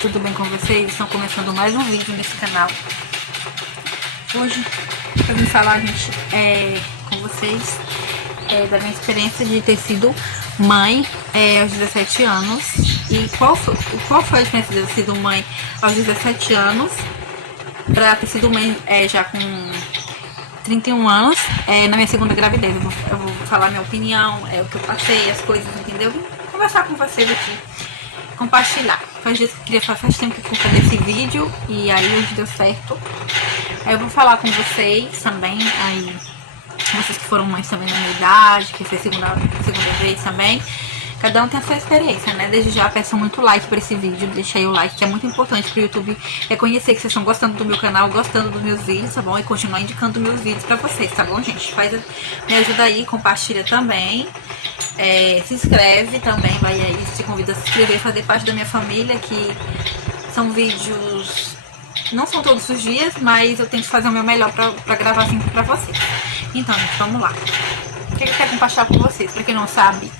tudo bem com vocês? Estão começando mais um vídeo nesse canal. Hoje eu vim falar, gente, com vocês da minha experiência de ter sido mãe aos 17 anos. E qual foi a diferença de ter sido mãe aos 17 anos para ter sido mãe já com 31 anos, na minha segunda gravidez. Eu vou falar minha opinião, o que eu passei, as coisas, entendeu? Vou conversar com vocês aqui, compartilhar. Faz tempo que eu quero fazer esse vídeo e aí hoje deu certo. Aí eu vou falar com vocês também, aí vocês que foram mães também na minha idade, que foi a segunda vez também. Cada um tem a sua experiência, né? Desde já peço muito like para esse vídeo, deixa aí o like, que é muito importante pro YouTube reconhecer que vocês estão gostando do meu canal, gostando dos meus vídeos, tá bom? E continuar indicando meus vídeos pra vocês, tá bom, gente? Me ajuda aí, compartilha também, se inscreve também, vai aí, te convido a se inscrever, fazer parte da minha família, que são vídeos, não são todos os dias, mas eu tento fazer o meu melhor pra gravar sempre pra vocês. Então, gente, vamos lá. O que eu quero compartilhar com vocês? Pra quem não sabe,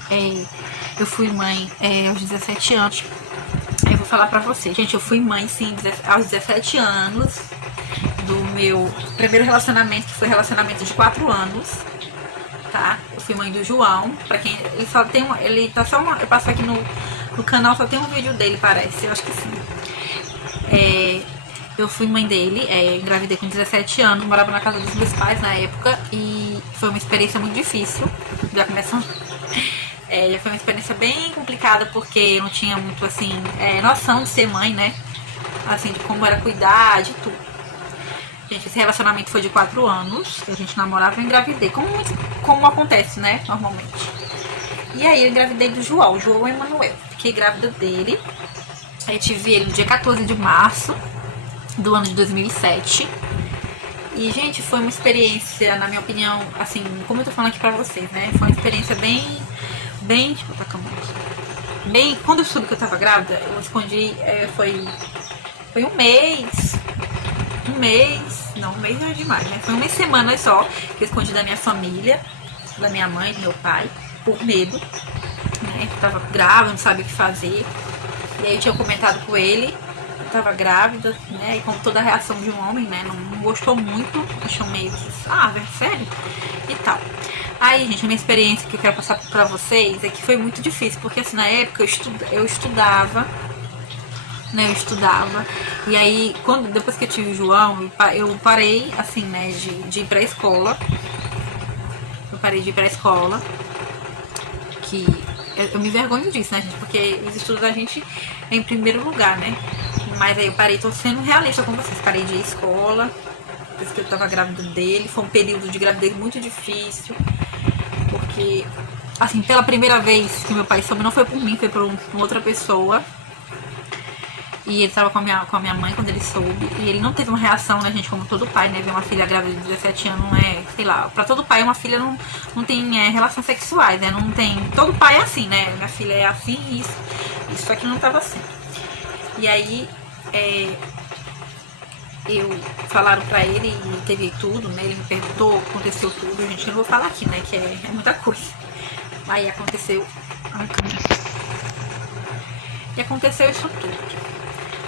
eu fui mãe aos 17 anos. Eu vou falar pra vocês, gente, eu fui mãe sim aos 17 anos do meu primeiro relacionamento, que foi relacionamento de 4 anos, tá? Eu fui mãe do João. Pra quem, ele só tem eu passo aqui no canal, só tem um vídeo dele, parece, eu acho que sim. Eu fui mãe dele, engravidei com 17 anos, morava na casa dos meus pais na época e foi uma experiência muito difícil, já começando. Foi uma experiência bem complicada porque eu não tinha muito, assim, noção de ser mãe, né? Assim, de como era cuidar, de tudo. Gente, esse relacionamento foi de 4 anos, que a gente namorava e eu engravidei, como acontece, né? Normalmente. E aí eu engravidei do João Emanuel. Fiquei grávida dele. Aí tive ele no dia 14 de março do ano de 2007. E, gente, foi uma experiência, na minha opinião, assim, como eu tô falando aqui pra vocês, né? Foi uma experiência bem, tipo, tá calma aqui. Bem, quando eu soube que eu tava grávida, eu escondi, foi um mês, não, um mês não é demais, né? Foi 1 semana só que eu escondi da minha família, da minha mãe, do meu pai, por medo, né? Eu tava grávida, não sabia o que fazer. E aí eu tinha comentado com ele, eu tava grávida, né? E como toda a reação de um homem, né? Não gostou muito, achou meio que, sério? E tal. Aí, gente, a minha experiência que eu quero passar pra vocês é que foi muito difícil, porque assim, na época eu estudava, né? E aí, depois que eu tive o João, eu parei, assim, né? De ir pra escola. Eu parei de ir pra escola, que eu me envergonho disso, né, gente? Porque os estudos da gente é em primeiro lugar, né? Mas aí eu parei, tô sendo realista com vocês. Parei de ir à escola, depois que eu tava grávida dele. Foi um período de gravidez muito difícil. Porque, assim, pela primeira vez que meu pai soube, não foi por mim, foi por uma outra pessoa. E ele tava com a minha mãe quando ele soube. E ele não teve uma reação, né, gente? Como todo pai, né? Ver uma filha grávida de 17 anos não é, sei lá. Pra todo pai, uma filha não tem relações sexuais, né? Não tem. Todo pai é assim, né? Minha filha é assim e isso aqui não tava assim. E aí, falaram pra ele e teve tudo, né? Ele me perguntou, aconteceu tudo. Gente, eu não vou falar aqui, né? Que é muita coisa. Aí aconteceu. Ai, e aconteceu isso tudo.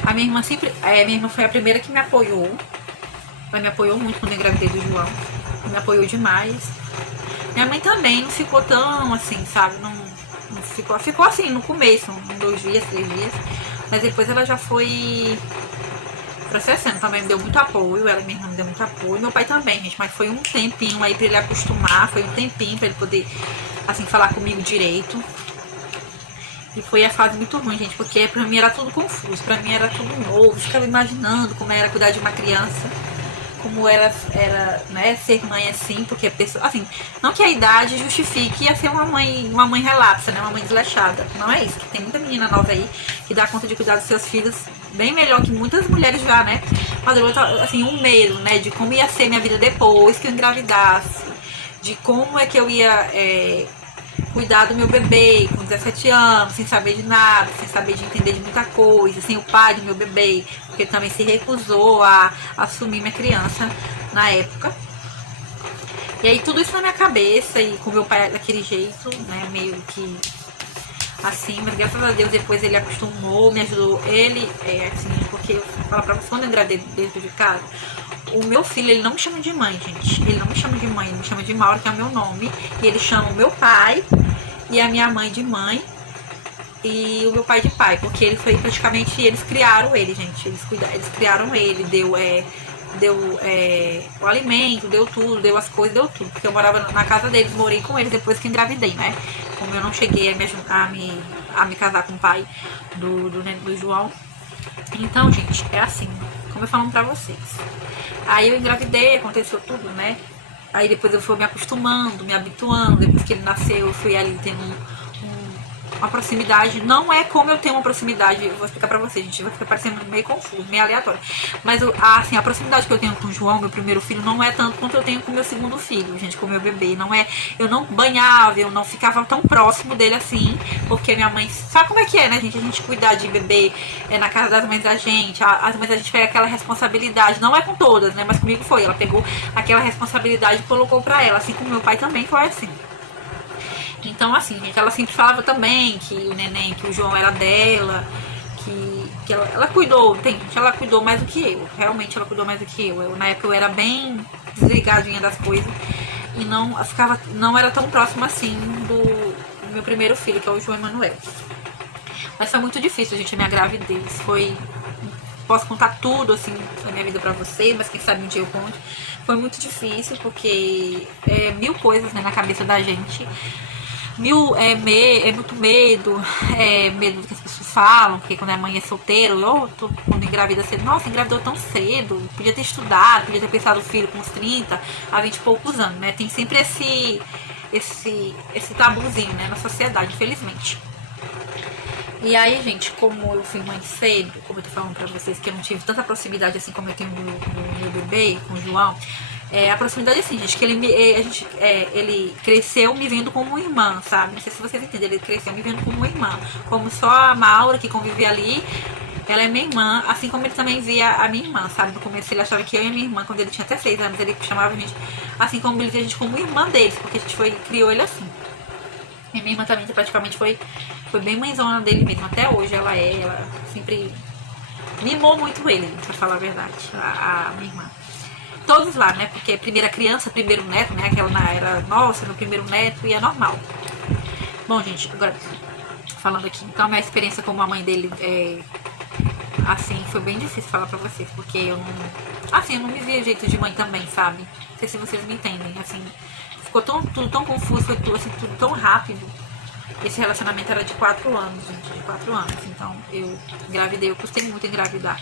A minha irmã foi a primeira que me apoiou. Ela me apoiou muito quando eu engravidei do João. Me apoiou demais. Minha mãe também não ficou tão assim, sabe? Não ficou assim no começo, 2 dias, 3 dias. Mas depois ela já foi processando. Também me deu muito apoio. Ela e minha irmã me deu muito apoio. Meu pai também, gente. Mas foi um tempinho aí pra ele acostumar. Foi um tempinho pra ele poder, assim, falar comigo direito. E foi a fase muito ruim, gente, porque pra mim era tudo confuso, pra mim era tudo novo. Eu ficava imaginando como era cuidar de uma criança, como era né, ser mãe assim, porque a pessoa, assim, não que a idade justifique a ser uma mãe relapsa, né, uma mãe desleixada. Não é isso, que tem muita menina nova aí que dá conta de cuidar dos seus filhos bem melhor que muitas mulheres já, né. Mas eu, assim, um medo, né, de como ia ser minha vida depois que eu engravidasse, de como é que eu ia cuidar do meu bebê com 17 anos, sem saber de nada, sem saber de entender de muita coisa, sem o pai do meu bebê, porque ele também se recusou a assumir minha criança na época. E aí tudo isso na minha cabeça, e com meu pai daquele jeito, né, meio que assim, mas graças a Deus depois ele acostumou, me ajudou, ele, assim, porque eu falo pra você, quando eu engravidei dentro de casa, o meu filho, ele não me chama de mãe, gente, ele não me chama de mãe, ele me chama de Mauro, que é o meu nome, e ele chama o meu pai e a minha mãe de mãe, e o meu pai de pai, porque ele foi praticamente, eles criaram ele, gente, eles criaram ele, deu o alimento, deu tudo, deu as coisas, deu tudo, porque eu morava na casa deles, morei com eles depois que engravidei, né, como eu não cheguei a me casar com o pai do João. Então, gente, é assim, como eu falando pra vocês, aí eu engravidei, aconteceu tudo, né, aí depois eu fui me acostumando, me habituando, depois que ele nasceu eu fui ali tendo uma proximidade, não é como eu tenho uma proximidade, eu vou explicar pra vocês, gente, vai ficar parecendo meio confuso, meio aleatório, mas assim, a proximidade que eu tenho com o João, meu primeiro filho, não é tanto quanto eu tenho com o meu segundo filho, gente, com o meu bebê, não é, eu não banhava, eu não ficava tão próximo dele assim, porque minha mãe, sabe como é que é, né, gente, a gente cuidar de bebê na casa das mães da gente, as mães da gente pega aquela responsabilidade, não é com todas, né, mas comigo foi, ela pegou aquela responsabilidade e colocou pra ela, assim como meu pai também foi assim. Então, assim, gente, ela sempre falava também que o neném, que o João era dela, que ela cuidou, ela cuidou mais do que eu. Realmente ela cuidou mais do que eu. Na época eu era bem desligadinha das coisas e não era tão próxima assim do meu primeiro filho, que é o João Emanuel. Mas foi muito difícil, gente, a minha gravidez. Posso contar tudo, assim, da minha vida pra vocês, mas quem sabe um dia eu conto. Foi muito difícil, porque mil coisas, né, na cabeça da gente. Muito medo, medo do que as pessoas falam, porque quando a mãe é solteira, quando engravida cedo, nossa, engravidou tão cedo, podia ter estudado, podia ter pensado o filho com uns 30 a 20 e poucos anos, né? Tem sempre esse tabuzinho, né, na sociedade, infelizmente. E aí, gente, como eu fui mãe cedo, como eu tô falando pra vocês, que eu não tive tanta proximidade assim como eu tenho do meu bebê, com o João, a proximidade assim, gente, que ele cresceu me vendo como irmã, sabe? Não sei se vocês entendem, ele cresceu me vendo como irmã. Como só a Maura, que convivia ali, ela é minha irmã, assim como ele também via a minha irmã, sabe? No começo ele achava que eu e a minha irmã, quando ele tinha até 6 anos, ele chamava a gente, assim como ele via a gente como irmã deles, porque a gente criou ele assim. E minha irmã também praticamente foi bem mãezona dele mesmo, até hoje ela sempre mimou muito ele, pra falar a verdade, a minha irmã. Todos lá, né? Porque primeira criança, primeiro neto, né? Aquela era nossa, meu primeiro neto, e é normal. Bom, gente, agora falando aqui, então a minha experiência como a mãe dele assim, foi bem difícil falar pra vocês, porque eu não me via jeito de mãe também, sabe? Não sei se vocês me entendem, assim, ficou tudo tão confuso, foi tudo tão rápido. Esse relacionamento era de 4 anos, gente, de 4 anos, então eu engravidei, eu custei muito a engravidar.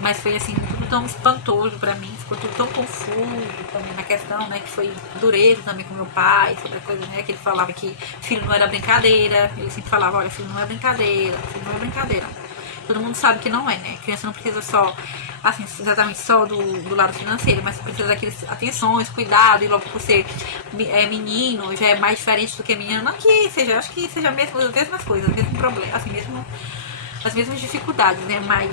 Mas foi assim, tudo tão espantoso pra mim, ficou tudo tão confuso também na questão, né, que foi dureza também com meu pai, sobre a coisa, né, que ele falava que filho não era brincadeira, ele sempre falava, olha, filho não é brincadeira, filho não é brincadeira. Todo mundo sabe que não é, né, criança não precisa só, assim, exatamente só do lado financeiro, mas precisa daquelas atenções, cuidado, e logo por ser menino, já é mais diferente do que menina, não que seja, acho que seja mesmo, as mesmas coisas, o mesmo problema, assim, as mesmas dificuldades, né, mas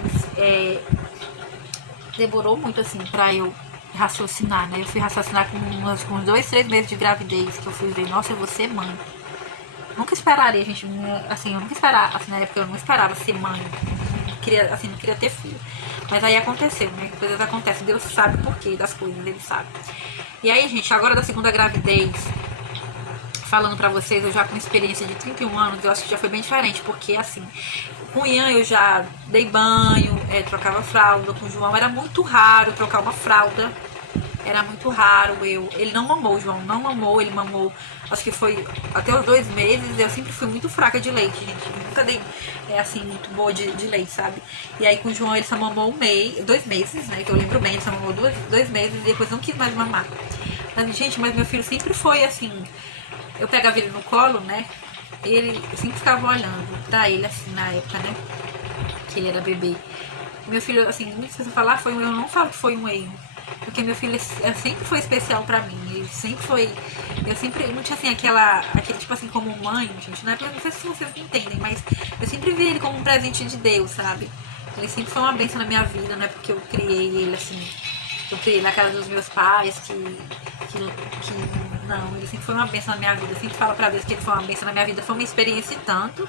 demorou muito, assim, pra eu raciocinar, né? Eu fui raciocinar com uns 2, 3 meses de gravidez, que eu fui ver, nossa, eu vou ser mãe. Nunca esperaria, gente, assim, eu nunca esperava, assim, na época eu não esperava ser mãe. Não queria ter filho. Mas aí aconteceu, né? Coisas acontecem, Deus sabe o porquê das coisas, Ele sabe. E aí, gente, agora da segunda gravidez, falando pra vocês, eu já com experiência de 31 anos, eu acho que já foi bem diferente, porque assim, com o Ian eu já dei banho, trocava fralda, com o João era muito raro trocar uma fralda, era muito raro, ele não mamou, o João não mamou, ele mamou, acho que foi até os 2 meses, eu sempre fui muito fraca de leite, gente, eu nunca dei, assim, muito boa de leite, sabe? E aí com o João ele só mamou 2 meses, né, que eu lembro bem, ele só mamou 2 meses e depois não quis mais mamar. Mas, gente, meu filho sempre foi assim, eu pegava ele no colo, né, ele sempre ficava olhando pra ele, assim, na época, né, que ele era bebê. Meu filho, assim, muito difícil falar, eu não falo que foi um erro, porque meu filho sempre foi especial pra mim, ele sempre foi, eu sempre, não tinha assim, aquele tipo assim, como mãe, gente, não sei se vocês entendem, mas eu sempre vi ele como um presente de Deus, sabe, ele sempre foi uma bênção na minha vida, não é porque eu criei ele, assim, eu criei na casa dos meus pais, não, ele sempre foi uma bênção na minha vida, eu sempre falo pra Deus que ele foi uma bênção na minha vida, foi uma experiência e tanto,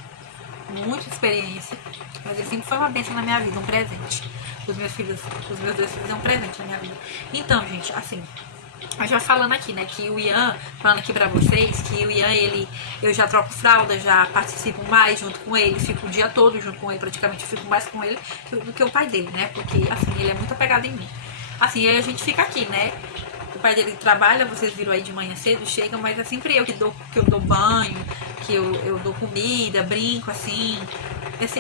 muita experiência, mas ele sempre foi uma bênção na minha vida, um presente. Os meus dois filhos é um presente na minha vida. Então, gente, assim, mas já falando aqui, né, que o Ian, falando aqui pra vocês, que o Ian, eu já troco fralda, já participo mais junto com ele, fico o dia todo junto com ele, praticamente eu fico mais com ele do que o pai dele, né, porque, assim, ele é muito apegado em mim. Assim, aí a gente fica aqui, né, o pai dele trabalha, vocês viram aí de manhã cedo, chega, mas é sempre eu que eu dou banho, que eu dou comida, brinco, assim,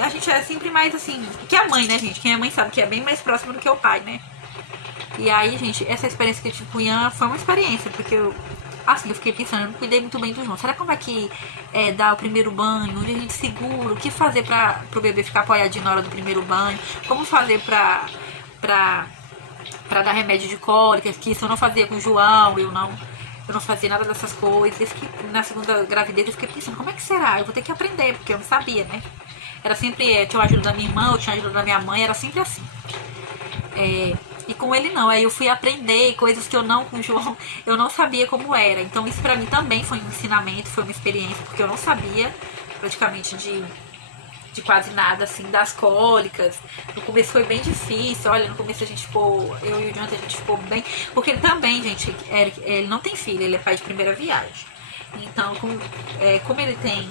a gente é sempre mais, assim, que a mãe, né, gente, quem é mãe sabe que é bem mais próximo do que o pai, né. E aí, gente, essa experiência que eu tive com o Ian foi uma experiência, porque eu fiquei pensando, eu não cuidei muito bem do João. Será como é que dá o primeiro banho, onde a gente segura, o que fazer pro bebê ficar apoiadinho na hora do primeiro banho, como fazer pra dar remédio de cólica, que isso eu não fazia com o João, eu não fazia nada dessas coisas. Na segunda gravidez eu fiquei pensando, como é que será? Eu vou ter que aprender, porque eu não sabia, né? Era sempre, tinha ajuda da minha irmã, eu tinha ajuda da minha mãe, era sempre assim. E com ele não, aí eu fui aprender coisas que com o João, eu não sabia como era. Então isso pra mim também foi um ensinamento, foi uma experiência, porque eu não sabia praticamente de quase nada, assim, das cólicas. No começo foi bem difícil, olha, no começo a gente ficou, eu e o Jonathan, a gente ficou bem, porque ele também, gente, ele não tem filho, ele é pai de primeira viagem. Então, como ele tem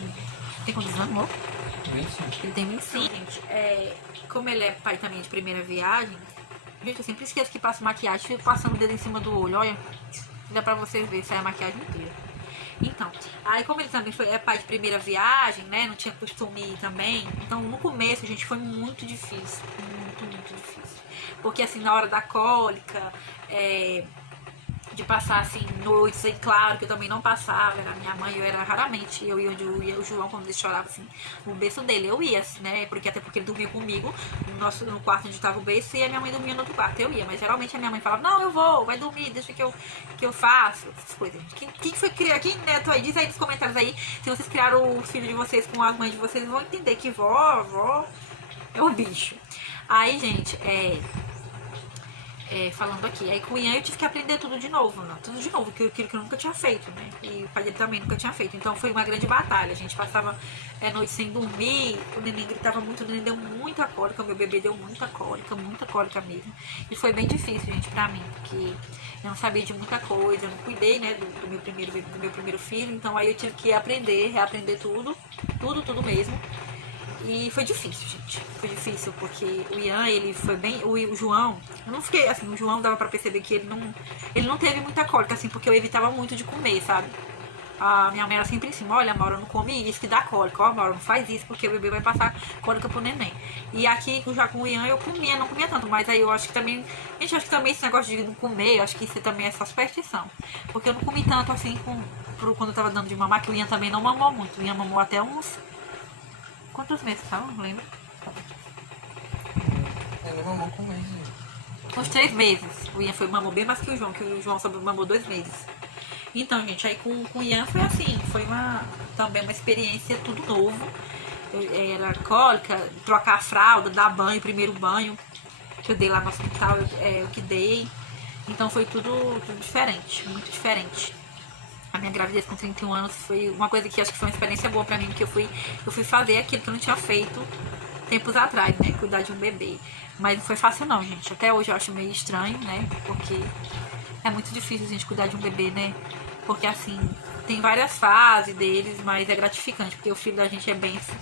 quantos anos, amor? 25. Ele tem 25, gente. Como ele é pai também de primeira viagem, gente, eu sempre esqueço que passo maquiagem, fico passando o dedo em cima do olho, olha, dá pra vocês verem, sai a maquiagem inteira. Então, aí como ele também é pai de primeira viagem, né, não tinha costume também, então no começo, gente, foi muito difícil, muito difícil. Porque assim, na hora da cólica, de passar assim noites em claro, que eu também não passava, era minha mãe, eu era raramente, eu ia onde eu ia, o João, quando ele chorava assim, no berço dele, eu ia, assim, né, até porque ele dormia comigo no quarto onde estava o berço, e a minha mãe dormia no outro quarto, eu ia, mas geralmente a minha mãe falava, não, eu vou, vai dormir, deixa que eu faço, essas coisas. Quem foi criar, quem neto aí, diz aí nos comentários aí, se vocês criaram o filho de vocês com as mães de vocês, vão entender que vó é o bicho. Aí, gente, falando aqui, aí com o Ian eu tive que aprender tudo de novo, né? Tudo de novo, aquilo que eu nunca tinha feito, né? E o pai dele também nunca tinha feito. Então foi uma grande batalha. A gente passava noite sem dormir, o neném gritava muito, o neném deu muita cólica, o meu bebê deu muita cólica mesmo. E foi bem difícil, gente, pra mim, porque eu não sabia de muita coisa, eu não cuidei, né, do meu primeiro filho. Então aí eu tive que aprender, reaprender tudo mesmo. E foi difícil, gente. Foi difícil, porque o Ian, ele foi bem... O João, eu não fiquei... Assim, o João dava pra perceber que ele não teve muita cólica, assim, porque eu evitava muito de comer, sabe? A minha mãe era sempre em cima, olha, Maura, não come isso que dá cólica. Ó, Maura, não faz isso, porque o bebê vai passar cólica pro neném. E aqui, já com o Ian, eu não comia tanto. Mas aí eu acho que também... Gente, eu acho que também esse negócio de não comer, eu acho que isso também é só superstição. Porque eu não comi tanto, assim, quando eu tava dando de mamar, que o Ian também não mamou muito. O Ian mamou até uns... Quantos meses, tá? Não lembro. Ele mamou com meses. Uns 3 meses. O Ian mamou bem mais que o João só mamou 2 meses. Então, gente, aí com o Ian foi assim, foi também uma experiência tudo novo. Era cólica, trocar a fralda, dar banho, primeiro banho, que eu dei lá no hospital, eu que dei. Então foi tudo diferente, muito diferente. A minha gravidez com 31 anos foi uma coisa que acho que foi uma experiência boa pra mim, porque eu fui fazer aquilo que eu não tinha feito tempos atrás, né? Cuidar de um bebê. Mas não foi fácil não, gente. Até hoje eu acho meio estranho, né? Porque é muito difícil a gente cuidar de um bebê, né? Porque assim, tem várias fases deles, mas é gratificante, porque o filho da gente é benção.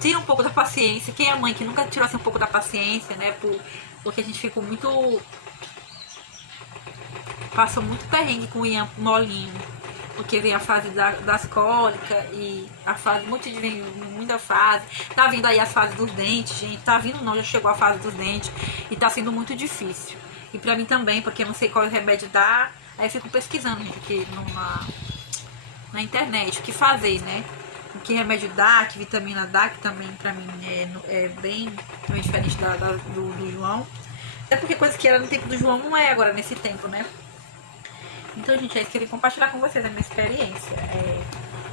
Tira um pouco da paciência. Quem é mãe que nunca tirou assim um pouco da paciência, né? Porque a gente ficou muito... Passou muito perrengue com o Ian molinho, porque vem a fase das cólicas e a fase, vem muita fase, tá vindo aí as fases dos dentes, gente, tá vindo não, já chegou a fase dos dentes e tá sendo muito difícil. E pra mim também, porque eu não sei qual remédio dá, aí eu fico pesquisando, gente, aqui na internet, o que fazer, né? O que remédio dá, que vitamina dá, que também pra mim é bem diferente do João. Até porque coisa que era no tempo do João não é agora nesse tempo, né? Então, gente, é isso que eu queria compartilhar com vocês, a minha experiência.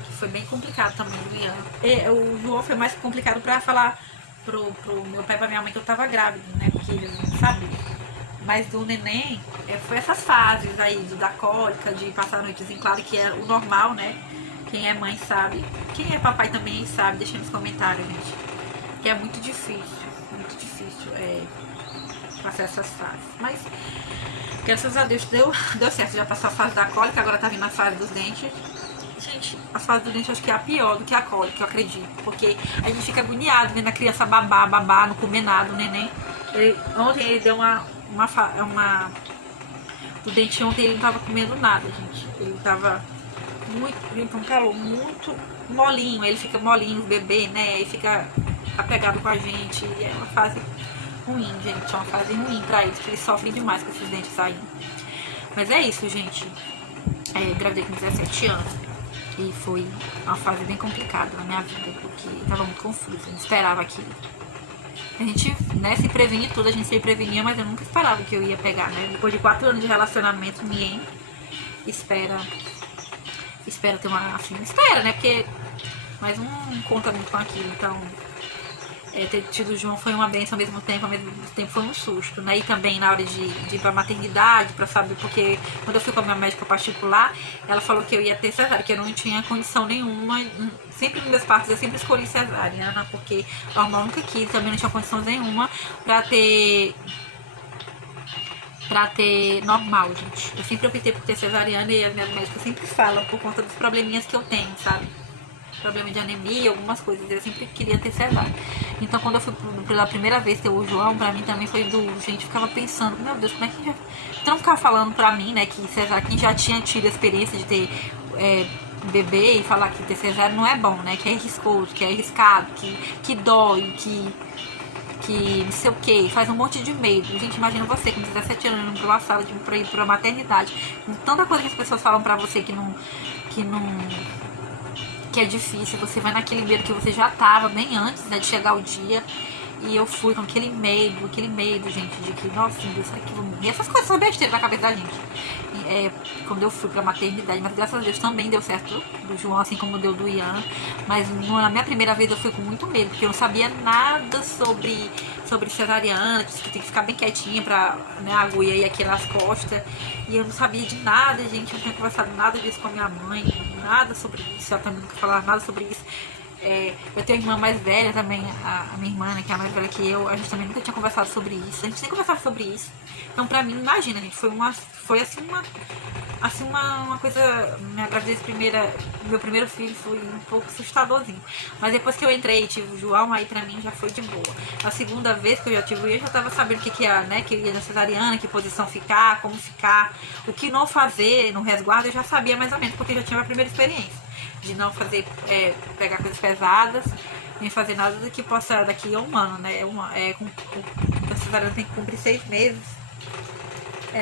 Que foi bem complicado também do Ian. O João foi mais complicado pra falar pro meu pai e pra minha mãe que eu tava grávida, né? Porque eles não sabiam. Mas do neném, foi essas fases aí, da cólica, de passar noites em claro, que é o normal, né? Quem é mãe sabe. Quem é papai também sabe. Deixa nos comentários, gente. Que é muito difícil passar essas fases. Mas, graças a Deus, deu certo. Já passou a fase da cólica, agora tá vindo a fase dos dentes. Gente, a fase dos dentes eu acho que é a pior do que a cólica, eu acredito. Porque a gente fica agoniado vendo a criança babar, não comer nada, o neném. Ontem ele deu o dente ontem ele não tava comendo nada, gente. Ele tava com um calor muito molinho. Ele fica molinho, o bebê, né? Aí fica apegado com a gente. E é uma fase ruim, gente. É uma fase ruim pra eles, porque eles sofrem demais com esses dentes saindo. Mas é isso, gente. Engravidei com 17 anos. E foi uma fase bem complicada na minha vida, porque eu tava muito confusa, eu não esperava aquilo. A gente, né, se previne tudo, a gente se prevenia, mas eu nunca esperava que eu ia pegar, né? Depois de 4 anos de relacionamento, ninguém espera ter uma, assim, espera, né? Porque, mas não conta muito com aquilo, então... ter tido o João foi uma bênção ao mesmo tempo foi um susto, né? E também na hora de ir pra maternidade, pra saber, porque quando eu fui com a minha médica particular, ela falou que eu ia ter cesárea, que eu não tinha condição nenhuma, sempre nos meus partos eu sempre escolhi cesariana, porque normal nunca quis, também não tinha condição nenhuma pra ter normal, gente. Eu sempre optei por ter cesariana e as minhas médicas sempre falam por conta dos probleminhas que eu tenho, sabe? Problema de anemia, algumas coisas, eu sempre queria ter cesárea. Então quando eu fui pela primeira vez ter o João, pra mim também foi duro, gente, eu ficava pensando, meu Deus, como é que já... Então não ficava falando pra mim, né, que cesárea, quem já tinha tido a experiência de ter bebê e falar que ter cesárea não é bom, né, que é riscoso, que é arriscado, que dói, que não sei o que, faz um monte de medo. Gente, imagina você com 17 anos indo pra uma sala pra ir pra maternidade, com tanta coisa que as pessoas falam pra você que é difícil, você vai naquele medo que você já tava bem antes, né, de chegar o dia. E eu fui com aquele medo, gente, de que, nossa, será que eu vou morrer? Essas coisas são besteira na cabeça da gente. Quando eu fui pra maternidade, mas graças a Deus também deu certo do João, assim como deu do Ian. Mas na minha primeira vez eu fui com muito medo, porque eu não sabia nada sobre cesariana, que tem que ficar bem quietinha pra, né, a agulha ir aqui nas costas. E eu não sabia de nada, gente, eu não tinha conversado nada disso com a minha mãe, nada sobre isso, ela também nunca falava nada sobre isso. Eu tenho uma irmã mais velha também, a minha irmã, né, que é a mais velha que eu, a gente também nunca tinha conversado sobre isso, a gente nem conversava sobre isso. Então pra mim, imagina, gente, foi uma coisa, minha gravidez meu primeiro filho foi um pouco assustadorzinho. Mas depois que eu entrei e tive o João, aí pra mim já foi de boa. A segunda vez que eu já tive, eu já tava sabendo o que ia, né, que eu ia na cesariana, que posição ficar, como ficar, o que não fazer no resguardo, eu já sabia mais ou menos, porque eu já tinha a primeira experiência de não fazer, pegar coisas pesadas, nem fazer nada do que possa daqui a um ano, né? A cesariana tem que cumprir 6 meses.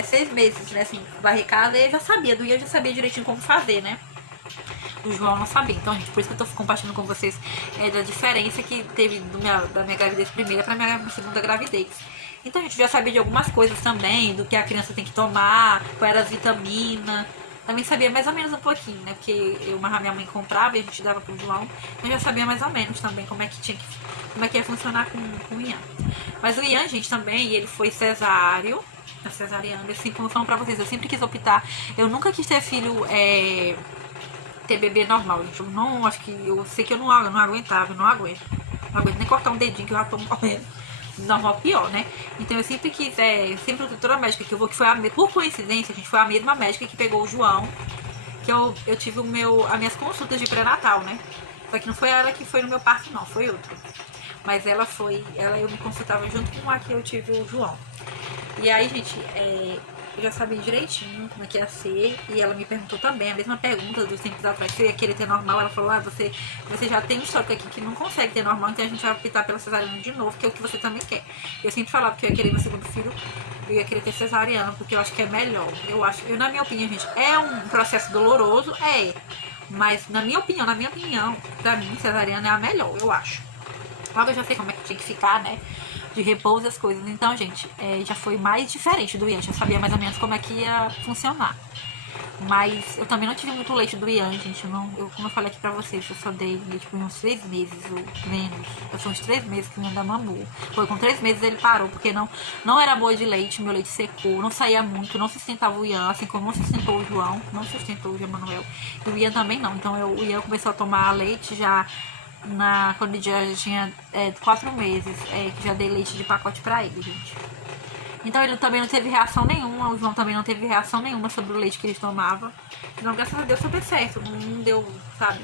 6 meses, né? Assim, barricada, eu já sabia, do Ian eu já sabia direitinho como fazer, né? O João não sabia. Então, gente, por isso que eu tô compartilhando com vocês da diferença que teve da minha gravidez primeira pra minha segunda gravidez. Então, a gente já sabia de algumas coisas também, do que a criança tem que tomar, qual era as vitaminas. Também sabia mais ou menos um pouquinho, né? Porque minha mãe comprava e a gente dava pro João. Eu já sabia mais ou menos também como é que ia funcionar com o Ian. Mas o Ian, gente, também, ele foi cesáreo, na cesariana, assim, como eu falo pra vocês, eu sempre quis optar. Eu nunca quis ter filho, ter bebê normal, gente. Eu sei que eu não aguentava, eu não aguento. Não aguento nem cortar um dedinho que eu já tô morrendo. Normal pior, né? Então eu sempre quis, sempre toda médica que eu vou, que foi por coincidência, gente, foi a mesma médica que pegou o João, que eu tive as minhas consultas de pré-natal, né? Só que não foi ela que foi no meu parto, não, foi outra. Mas eu me consultava junto com a que eu tive o João. E aí, gente, eu já sabia direitinho como é que ia ser. E ela me perguntou também, a mesma pergunta dos tempos atrás, se eu ia querer ter normal. Ela falou, você já tem um histórico aqui que não consegue ter normal, então a gente vai optar pela cesariana de novo, que é o que você também quer. Eu sempre falava que eu ia querer meu segundo filho, eu ia querer ter cesariana, porque eu acho que é melhor. Na minha opinião, gente, é um processo doloroso, mas na minha opinião, pra mim, cesariana é a melhor, eu acho. Logo eu já sei como é que tinha que ficar, né? De repouso e as coisas. Então, gente, já foi mais diferente do Ian. Já sabia mais ou menos como é que ia funcionar. Mas eu também não tive muito leite do Ian, gente. Como eu falei aqui pra vocês, eu só dei leite por uns 3 meses ou menos. São uns 3 meses que o Ian ainda mamou. Foi com 3 meses ele parou, porque não era boa de leite, meu leite secou, não saía muito, não sustentava o Ian, assim como não sustentou o João, não sustentou o Emanuel. E o Ian também não. Então o Ian começou a tomar leite já quando ele já tinha 4 meses, que já dei leite de pacote pra ele, gente. Então ele também não teve reação nenhuma, o João também não teve reação nenhuma sobre o leite que ele tomava. Então, graças a Deus, super certo, não deu, sabe?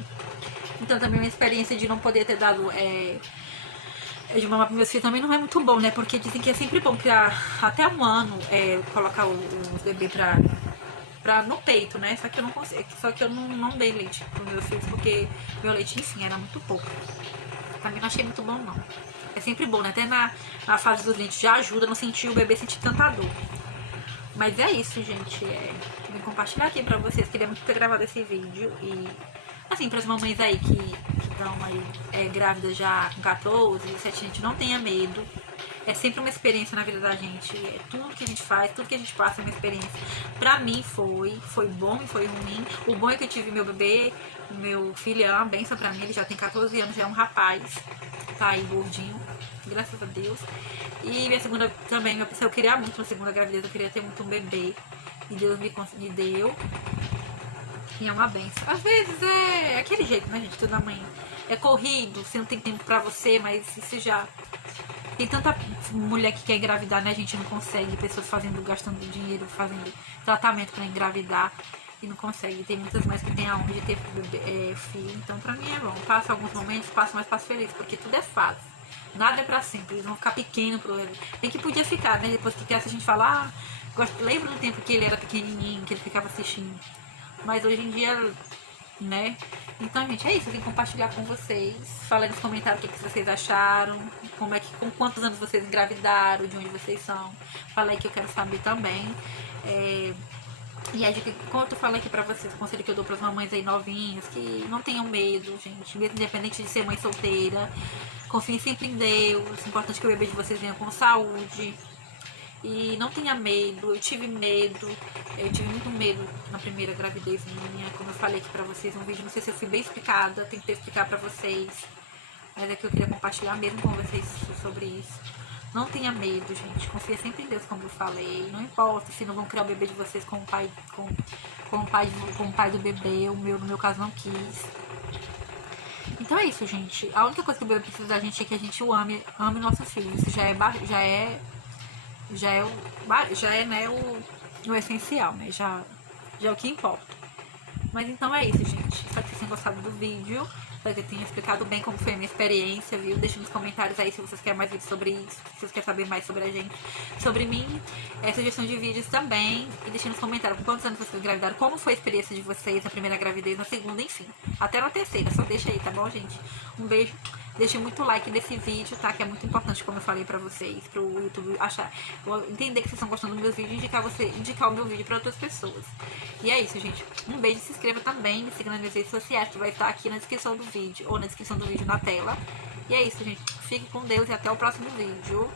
Então também uma experiência de não poder ter dado de mamar pro meus filhos também não é muito bom, né? Porque dizem que é sempre bom pra até um ano colocar o bebê no peito, né? Só que eu não consigo, só que eu não dei leite pros meus filhos, porque meu leite, enfim, era muito pouco. Também não achei muito bom, não. É sempre bom, né? Até na fase dos dentes já ajuda, não sentir o bebê sentir tanta dor. Mas é isso, gente. Vim compartilhar aqui pra vocês. Queria muito ter gravado esse vídeo. E, assim, pras mamães aí que estão aí grávidas já com 14, 17, gente, não tenha medo. É sempre uma experiência na vida da gente. Tudo que a gente faz, tudo que a gente passa é uma experiência. Pra mim foi bom e foi ruim. O bom é que eu tive meu bebê, meu filho é uma benção pra mim. Ele já tem 14 anos, já é um rapaz. Tá aí gordinho, graças a Deus. E minha segunda também, eu queria muito uma segunda gravidez, eu queria ter muito um bebê. E Deus me deu. E é uma benção. Às vezes é aquele jeito, né, gente? Toda manhã. É corrido, você não tem tempo pra você, mas isso já. Tem tanta mulher que quer engravidar, né? A gente não consegue. Pessoas gastando dinheiro, fazendo tratamento pra engravidar e não consegue. Tem muitas mães que têm a honra de ter filho. Então, pra mim é bom. Passo alguns momentos, passo, mas passo feliz, porque tudo é fácil. Nada é pra sempre. Eles vão ficar pequenos pro bebê. Bem que podia ficar, né? Depois que cresce, a gente fala, lembro do tempo que ele era pequenininho, que ele ficava assistindo. Mas hoje em dia, né? Então, gente, é isso. Eu vim compartilhar com vocês. Fala nos comentários o que vocês acharam. Com quantos anos vocês engravidaram, de onde vocês são. Fala aí que eu quero saber também. E a dica, quanto eu falei aqui pra vocês, o conselho que eu dou pras mamães aí novinhas, que não tenham medo, gente. Mesmo independente de ser mãe solteira. Confiem sempre em Deus. É importante que o bebê de vocês venha com saúde. E não tenha medo, eu tive muito medo na primeira gravidez minha, como eu falei aqui pra vocês no vídeo, não sei se eu fui bem explicada, tentei explicar pra vocês, mas é que eu queria compartilhar mesmo com vocês sobre isso. Não tenha medo, gente, confia sempre em Deus, como eu falei, não importa se não vão criar o bebê de vocês com o pai do bebê, no meu caso não quis. Então é isso, gente, a única coisa que o bebê precisa da gente é que a gente ame nossos filhos, isso já é né, o essencial, né? Já é o que importa. Mas então é isso, gente. Espero que vocês tenham gostado do vídeo. Espero que eu tenha explicado bem como foi a minha experiência, viu? Deixe nos comentários aí se vocês querem mais vídeos sobre isso, se vocês querem saber mais sobre a gente, sobre mim, sugestão de vídeos também. E deixe nos comentários com quantos anos vocês engravidaram, como foi a experiência de vocês na primeira gravidez, na segunda, enfim. Até na terceira, só deixa aí, tá bom, gente? Um beijo. Deixe muito like nesse vídeo, tá? Que é muito importante, como eu falei pra vocês, pro YouTube entender que vocês estão gostando dos meus vídeos e indicar o meu vídeo pra outras pessoas. E é isso, gente. Um beijo, se inscreva também, me siga nas minhas redes sociais, que vai estar aqui na descrição do vídeo, ou na descrição do vídeo na tela. E é isso, gente. Fique com Deus e até o próximo vídeo.